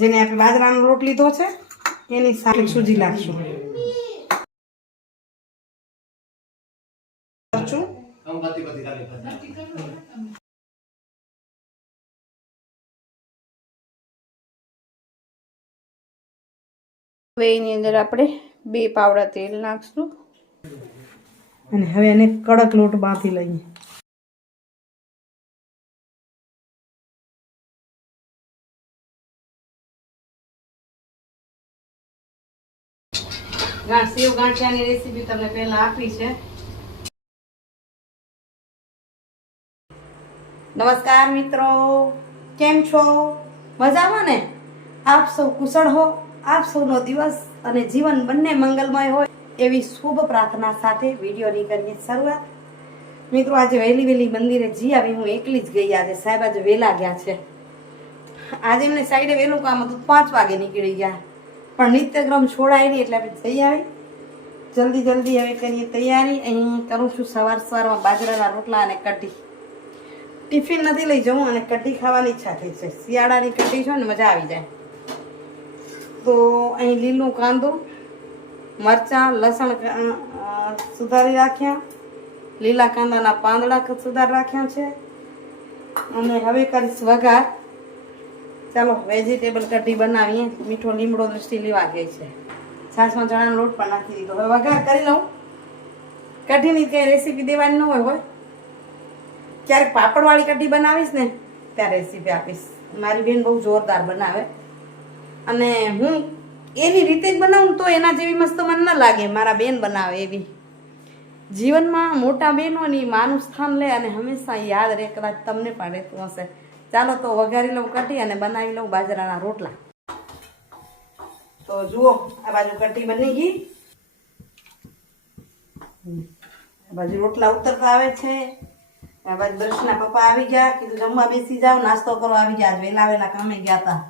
જેને આપણે બાજરાનો લોટ લીધો છે એની સાથે સૂજી નાખશું. હવે એની અંદર આપણે 2 પાવડા તેલ નાખશું અને હવે એને કડક લોટ બાંધી લઈએ. સેવ ગાંઠિયાની રેસીપી તમને પહેલા આપી છે. નમસ્કાર મિત્રો, કેમ છો? મજામાં ને? આપ સૌ કુશળ હો, આપ સૌનો દિવસ અને જીવન બંને મંગલમય હોય એવી શુભ પ્રાર્થના સાથે વિડીયોની કરીએ શરૂઆત. મિત્રો આજે વહેલી મંદિરે જી આવી, હું એકલી જ ગઈ. આજે સાહેબ આજે વહેલા ગયા છે. આજે એમને સાઈડે વહેલું કામ હતું, 5 વાગે નીકળી ગયા, પણ નિત્યક્રમ છોડાય નહીં એટલે આપણે જઈ આવી. જલ્દી હવે કરીએ તૈયારી. અહીં કરું છું સવારમાં બાજરાના રોટલા અને કઢી. ટિફિન નથી લઈ જવું અને કઢી ખાવાની ઈચ્છા થઈ છે. શિયાળાની કઢી છે ને, મજા આવી જાય. તો અહીં લીલું કાંદો, મરચાં, લસણ સુધારી રાખ્યા, લીલા કાંદાના પાંદડા સુધારી રાખ્યા છે. અને હવે કરીશ વઘાર. ચાલો વેજીટેબલ કઢી બનાવીએ. મીઠો લીમડો દ્રષ્ટિ લેવા ગઈ છે. છાશમાં ચણાનો લોટ પણ નાખી દીધો. હવે વઘાર કરી લઉં. કઢીની કંઈ રેસીપી દેવાની ન હોય. ક્યારેક પાપડવાળી કઢી બનાવીશ ને ત્યાં રેસીપી આપીશ. મારી બેન બહુ જોરદાર બનાવે અને હું એની રીતે જ બનાવું તો એના જેવી મસ્ત મને ન લાગે. મારા બેન બનાવે એવી. જીવનમાં મોટા બહેનોની માનું સ્થાન લે અને હંમેશા યાદ રહે. કદાચ તમને પણ રહેતું હશે. ચાલો તો વઘારી લઉં કઢી અને બનાવી લઉં બાજરાના રોટલા. તો જુઓ, આ બાજુ કઢી બની ગઈ, આ બાજુ રોટલા ઉતરતા આવે છે. આ બાજુ દર્શના પપ્પા આવી ગયા, કીધું જમવા બેસી જાવ, નાસ્તો કરો. આવી ગયા, આજ વેલા કામે ગયા હતા.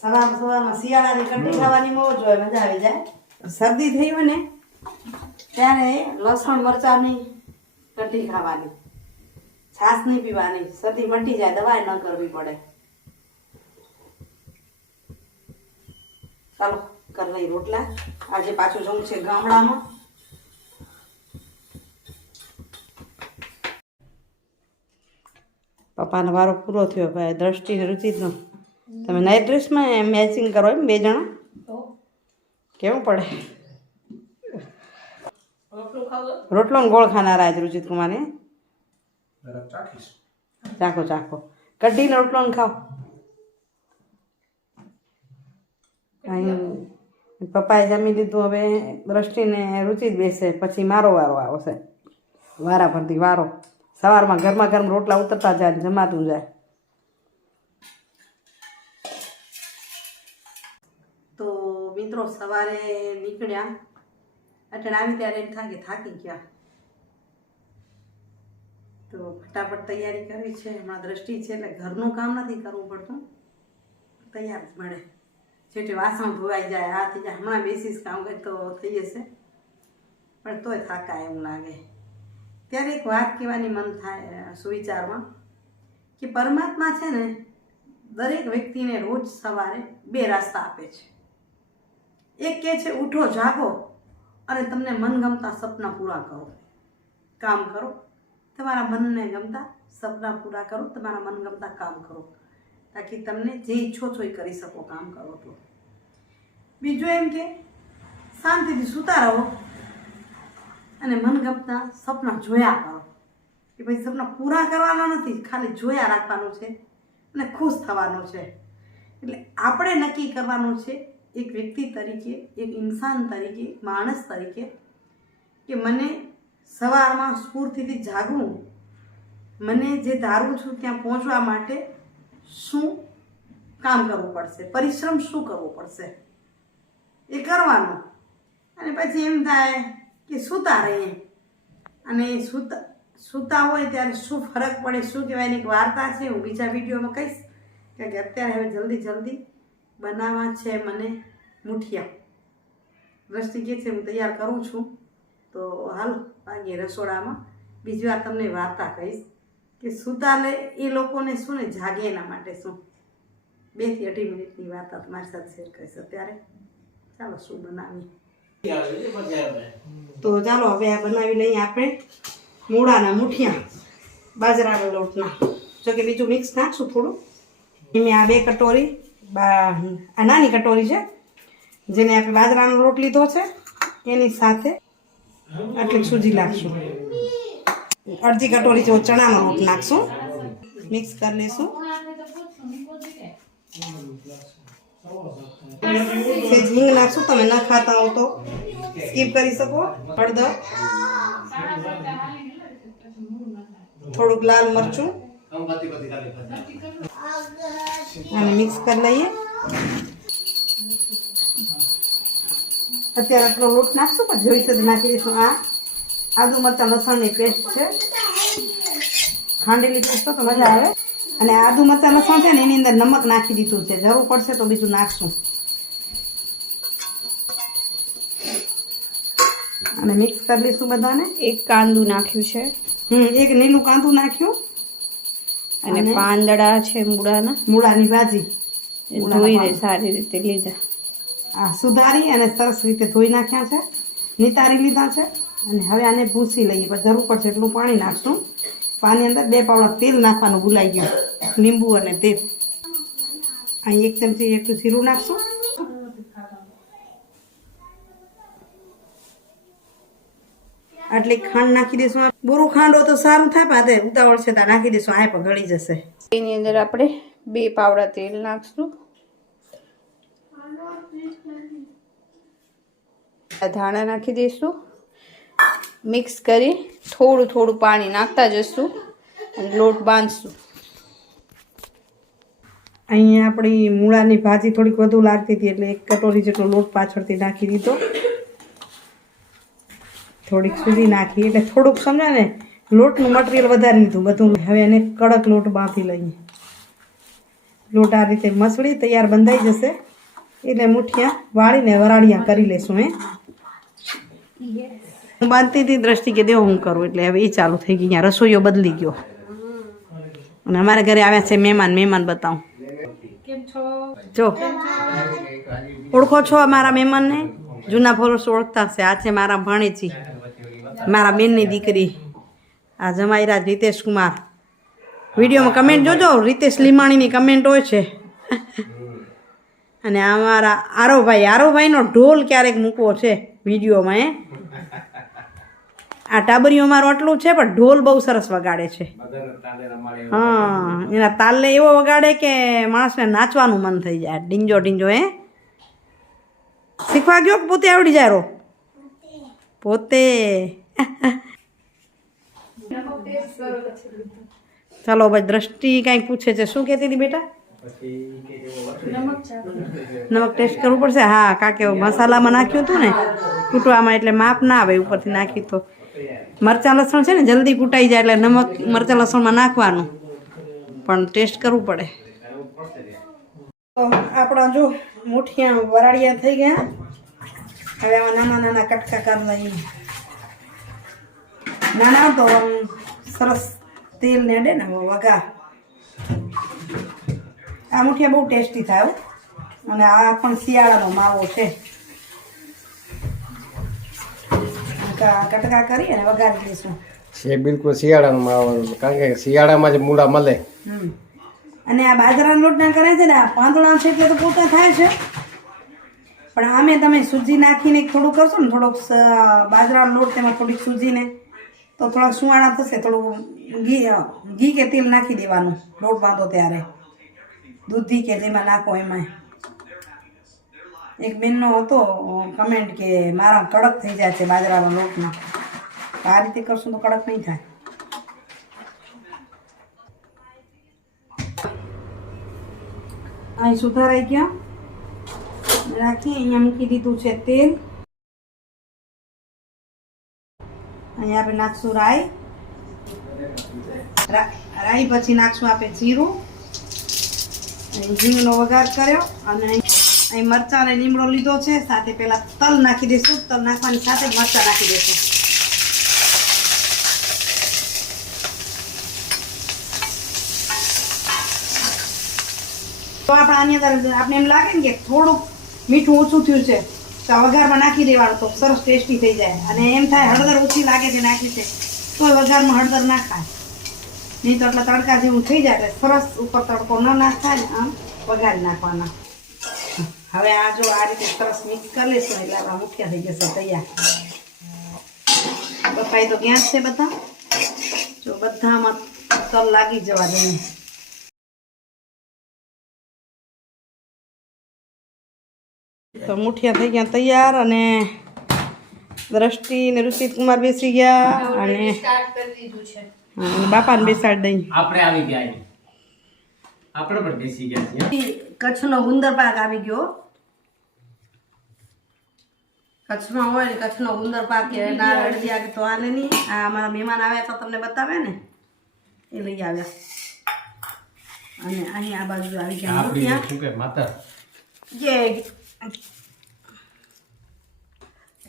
સવારમાં શિયાળાની કઢી ખાવાની મોજ હોય, મજા આવી જાય. શરદી થઈ હોય ને ત્યારે લસણ મરચાંની કઢી ખાવાની, છાશ નહીં પીવાની. શરદી મટી જાય, દવાઈ ન કરવી પડે. ચાલો કરી લઈ રોટલા. આજે પાછું જવું છે ગામડામાં. પપ્પાનો વારો પૂરો થયો. ભાઈ દ્રષ્ટિ રુચિતનો તમે નાઇટ ડ્રેસમાં મેચિંગ કરો એમ 2 જણા? કેવું પડે? રોટલો ને ગોળ ખાનારા આજ રુચિત કુમારે. ચાખો કઢીને રોટલો ને ખાઓ. પપ્પાએ જમી લીધું. હવે દ્રષ્ટિને રુચિત બેસે, પછી મારો વારો આવશે. વારા પરથી વારો. સવારમાં ગરમ રોટલા ઉતરતા જાય, જમાતું જાય. તો મિત્રો સવારે નીકળ્યા, અટણ આવી ત્યારે એમ થાય કે થાકી ગયા. તો ફટાફટ તૈયારી કરવી છે. હમણાં દ્રષ્ટિ છે એટલે ઘરનું કામ નથી કરવું પડતું, તૈયાર જ મળે. છેટે વાસણ ધોવાઈ જાય, આ થઈ જાય. હમણાં બેસીશ કામ કરે તો થઈ જશે, પણ તોય થાકાય એવું લાગે. ત્યારે એક વાત કહેવાની મન થાય સુવિચારમાં કે પરમાત્મા છે ને દરેક વ્યક્તિને રોજ સવારે 2 રસ્તા આપે છે. એક કહે છે ઉઠો, જાગો અને તમને મનગમતા સપના પૂરા કરો. કામ કરો, તમારા મનને ગમતા સપના પૂરા કરો, તમારા મનગમતા કામ કરો, તાકી તમને જે ઈચ્છો છો એ કરી શકો. કામ કરો તો. બીજું એમ કે શાંતિથી સૂતા રહો અને મનગમતા સપના જોયા કરો. કે ભાઈ સપના પૂરા કરવાના નથી, ખાલી જોયા રાખવાનું છે અને ખુશ થવાનું છે. એટલે આપણે નક્કી કરવાનું છે એક વ્યક્તિ તરીકે, એક ઇન્સાન તરીકે, માણસ તરીકે, કે મને સવારમાં સ્ફૂર્તિથી જાગવું, મને જે ધારું છું ત્યાં પહોંચવા માટે શું કામ કરવું પડશે, પરિશ્રમ શું કરવો પડશે એ કરવાનું. અને પછી એમ થાય કે સૂતા રહીએ. અને સૂતા હોય ત્યારે શું ફરક પડે, શું કહેવાય. એની એક વાર્તા છે, હું બીજા વિડીયોમાં કહીશ. કે અત્યારે હવે જલ્દી બનાવવા છે મને મુઠિયા. દ્રષ્ટિ કહે છે હું તૈયાર કરું છું, તો હાલ ભાગીએ રસોડામાં. બીજી વાર તમને વાર્તા કહીશ કે સુતા લે એ લોકોને શું ને જાગે એના માટે શું 2 થી 18 મિનિટની વાત આ તમારી સાથે શેર કરીશ અત્યારે. ચાલો શું બનાવીએ તો ચાલો હવે આ બનાવી લઈએ આપણે મૂળાના મુઠિયા બાજરાના લોટના. જો કે બીજું મિક્સ નાખશું થોડું. મેં આ 2 કટોરી આ નાની કટોરી છે જેને આપણે બાજરાનો લોટ લીધો છે એની સાથે આટલી સૂજી નાખશું. અડધી કટોરી જેવો ચણાનો લોટ નાખશું. મિક્સ કરી લઈશું. સેજ હિંગ નાખશું. તમે ન ખાતા હો તો સ્કીપ કરી શકો. હળદર, થોડુંક લાલ મરચું અને મિક્સ કરી લઈએ. અત્યારે આટલો લોટ નાખશું પણ જોઈશે તો નાખી દઈશું. આ આદુ મરચાં લસણની પેસ્ટ છે, ખાંડેલી પેસ્ટ તો મજા આવે. અને આદુ મરચાં લસણ છે ને એની અંદર નમક નાખી દીધું છે. જરૂર પડશે તો બીજું નાખશું. અને મિક્સ કરી લઈશું બધાને. એક કાંદું નાખ્યું છે, એક લીલું કાંદું નાખ્યું અને પાંદડા છે મૂળાની ભાજી ધોઈને સારી રીતે લીધા. આ સુધારી અને સરસ રીતે ધોઈ નાખ્યા છે, નિતારી લીધા છે. અને હવે આને ભૂસી લઈએ. પણ જરૂર પડશે એટલું પાણી નાખશું. પાણી અંદર 2 પાવડા તેલ નાખવાનું ભૂલાઈ ગયું. લીંબુ અને તેલ. અહીં 1 ચમચી એટલું જીરું નાખશું. આટલી ખાંડ નાખી દઈશું. બુરું ખાંડ હોય તો સારું થાય, પણ આ ઉતાવળ છે ત્યાં નાખી દઈશું. આ પણ ગળી જશે. એની અંદર આપણે 2 પાવડા તેલ નાખશું. ધાણા નાખી દઈશું. મિક્સ કરી થોડું થોડું પાણી નાખતા જઈશું અને લોટ બાંધશું. અહીંયા આપણી મૂળાની ભાજી થોડીક વધુ લાગતી હતી એટલે 1 કટોરી જેટલો લોટ પાછળથી નાખી દીધો. થોડીક સૂજી નાખી એટલે થોડુંક સમજાય ને લોટનું મટીરિયલ વધારી લીધું બધું. હવે એને કડક લોટ બાંધી લઈએ. લોટ આ રીતે મસળી તૈયાર બંધાઈ જશે એટલે મુઠિયા વાળીને વરાળિયા કરી લેશું. હું બાંધતી હતી દ્રષ્ટિ કે દેવો હું કરું એટલે હવે એ ચાલુ થઈ ગઈ. અહીંયા રસોઈયો બદલી ગયો અને અમારા ઘરે આવ્યા છે મહેમાન બતાવું. જો ઓળખો છો મારા મહેમાનને? જૂના ફોલોઅર્સ ઓળખતા હશે. આ છે મારા ભાણેજી, મારા બેનની દીકરી. આ જમાઈરાજ રીતેશ કુમાર. વિડીયોમાં કમેન્ટ જોજો, રીતેશ લીમાણીની કમેન્ટ હોય છે. અને આ મારા આરોભાઈનો ઢોલ ક્યારેક મૂકવો છે વિડીયોમાં. આ ટાબરિયું અમારું આટલું છે પણ ઢોલ બહુ સરસ વગાડે છે. હા, એના તાલે એવો વગાડે કે માણસને નાચવાનું મન થઈ જાય. ડીંજો શીખવા ગયો કે પોતે આવડી જાય? પોતે. ચાલો ભાઈ, દ્રષ્ટિ કાંઈક પૂછે છે. શું કહેતી હતી બેટા? નમક ટેસ્ટ કરવું પડશે. હા, કારણ કે મસાલામાં નાખ્યું હતું ને કૂટવામાં એટલે માપ ના આવે. ઉપરથી નાખ્યું તો મરચાં લસણ છે ને જલ્દી કૂટાઈ જાય એટલે નમક મરચાં લસણમાં નાખવાનું, પણ ટેસ્ટ કરવું પડે. તો આપણા જો મુઠિયા વરાળિયા થઈ ગયા. હવે આમાં નાના નાના કટકા કરી લઈએ. નાના તો સરસ તેલ ને અડે ને વઘાર. આ મુઠિયા બહુ ટેસ્ટી થાય. અને આ પણ શિયાળાનો માવો છે. કટકા કરી અને વઘારી દઈશું. છે બિલકુલ શિયાળાનો માવો, કારણ કે શિયાળામાં જ મૂળા મળે. અને આ બાજરાના લોટના કરે છે ને આ પાંદડા છે એટલે તો પોતા થાય છે. પણ આમે તમે સૂજી નાખીને થોડું કરશો ને, થોડોક બાજરાનો લોટ તેમાં થોડીક સૂજીને તો થોડાક સુવાળા થશે. થોડું ઘી કે તેલ નાખી દેવાનું લોટ બાંધો ત્યારે. દૂધી કે જેમાં નાખો એમાં. એક બેનનો હતો કમેન્ટ કે મારા કડક થઈ જાય છે બાજરાના લોટના. આ રીતે કરશું તો કડક નહીં થાય. અહીં સુધારાઈ ગયા રાખી. અહીંયા મૂકી દીધું છે તેલ. અહીંયા આપણે નાખશું રાઈ. પછી નાખશું આપણે જીરું. હિંગનો વઘાર કર્યો અને અહીં મરચાં અને લીમડો લીધો છે. સાથે પેલા તલ નાખી દઈશું. તલ નાખવાની સાથે મરચાં નાખી દઈશું. તો આપણે આની અંદર આપણે એમ લાગે ને કે થોડુંક મીઠું ઓછું થયું છે તો વઘારમાં નાખી દેવાનું તો સરસ ટેસ્ટી થઈ જાય. અને એમ થાય હળદર ઓછી લાગે છે નાખી છે તો વઘારમાં હળદર નાખાય, નહીં તો એટલે તડકા જેવું થઈ જાય એટલે સરસ ઉપર તડકો ન નાખાય ને આમ વઘારી નાખવાના. હવે આ જો આ રીતે સરસ મિક્સ કરી લઈશું એટલે આપણા મુઠિયા થઈ જશે તૈયાર. બપાઈ તો ગેસ છે બધા, જો બધામાં તલ લાગી જવા દઈએ. તો મુઠિયા થઈ ગયા તૈયાર અને દ્રષ્ટિ ને ઋષિત કુમાર બેસી ગયા અને બાપાને બેસાડ દઈ. આપણે આવી ગયા, આપણે પણ બેસી ગયા છીએ. કચ્છનો ગુંદર પાક આવી ગયો. કચ્છમાં હોય ને કચ્છનો ગુંદર પાક કે ના અડદિયા તો આલે નહીં. આ અમારા મહેમાન આવ્યા તો તમને બતાવે ને એ લઈ આવ્યા. અને અહીં આ બાજુ આવી ગયા મુઠિયા. માતા જે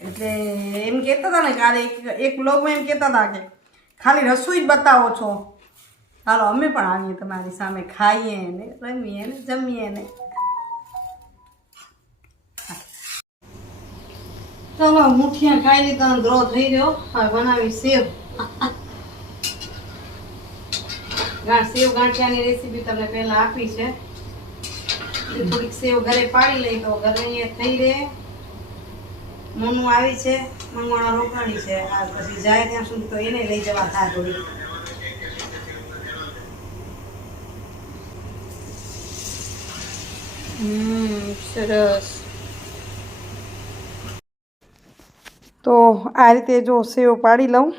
એટલે એમ કહેતા હતા ને કાલે એક બ્લોગમાં એમ કહેતા હતા કે ખાલી રસોઈ જ બતાવો છો. હાલો અમે પણ આવીએ તમારી સામે, ખાઈએ ને રમીએ ને જમીએ ને. ચલો મુઠિયા ખાઈ લીધા, ગ્રો થઈ ગયો. હવે બનાવી સેવ. સેવ ગાંઠિયાની રેસીપી તમને પહેલા આપી છે. થોડીક સેવ ઘરે પાડી લઈ તો ઘરે અહીંયા થઈ રહે. મોનું આવી છે, મંગવાણા રોકાણી છે. આ પછી જાય ત્યાં સુધી તો એને લઈ જવા થાય થોડી. સરસ. તો આ રીતે જો સેવ પાડી લઉં,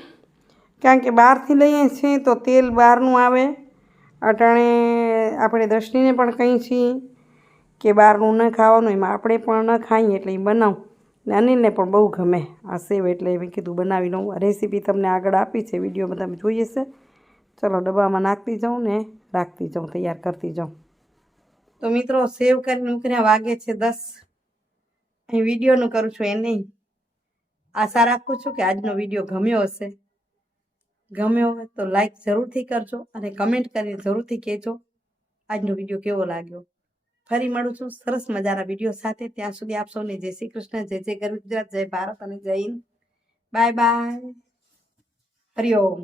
કારણ કે બહારથી લઈએ છીએ તો તેલ બહારનું આવે. અટાણે આપણે દ્રષ્ટિને પણ કહીએ છીએ કે બહારનું ન ખાવાનું, એમાં આપણે પણ ન ખાઈએ એટલે એ બનાવું. ને અનિલને પણ બહુ ગમે આ સેવ એટલે મેં કીધું બનાવી લઉં. રેસીપી તમને આગળ આપી છે, વિડીયોમાં તમે જોઈ હશે. ચલો ડબ્બામાં નાખતી જાઉં ને રાખતી જાઉં, તૈયાર કરતી જાઉં. તો મિત્રો સેવ કરીને મૂકીને વાગે છે 10. અહીં વિડીયોનું કરું છું એ નહીં. આશા રાખું છું કે આજનો વિડીયો ગમ્યો હશે. ગમ્યો હોય તો લાઈક જરૂરથી કરજો અને કમેન્ટ કરીને જરૂરથી કહેજો આજનો વિડીયો કેવો લાગ્યો. ફરી મળું છું સરસ મજાના વિડીયો સાથે. ત્યાં સુધી આપ સૌને જય શ્રી કૃષ્ણ, જય જય ગરવી ગુજરાત, જય ભારત અને જય હિન્દ. Bye bye. હરિઓમ.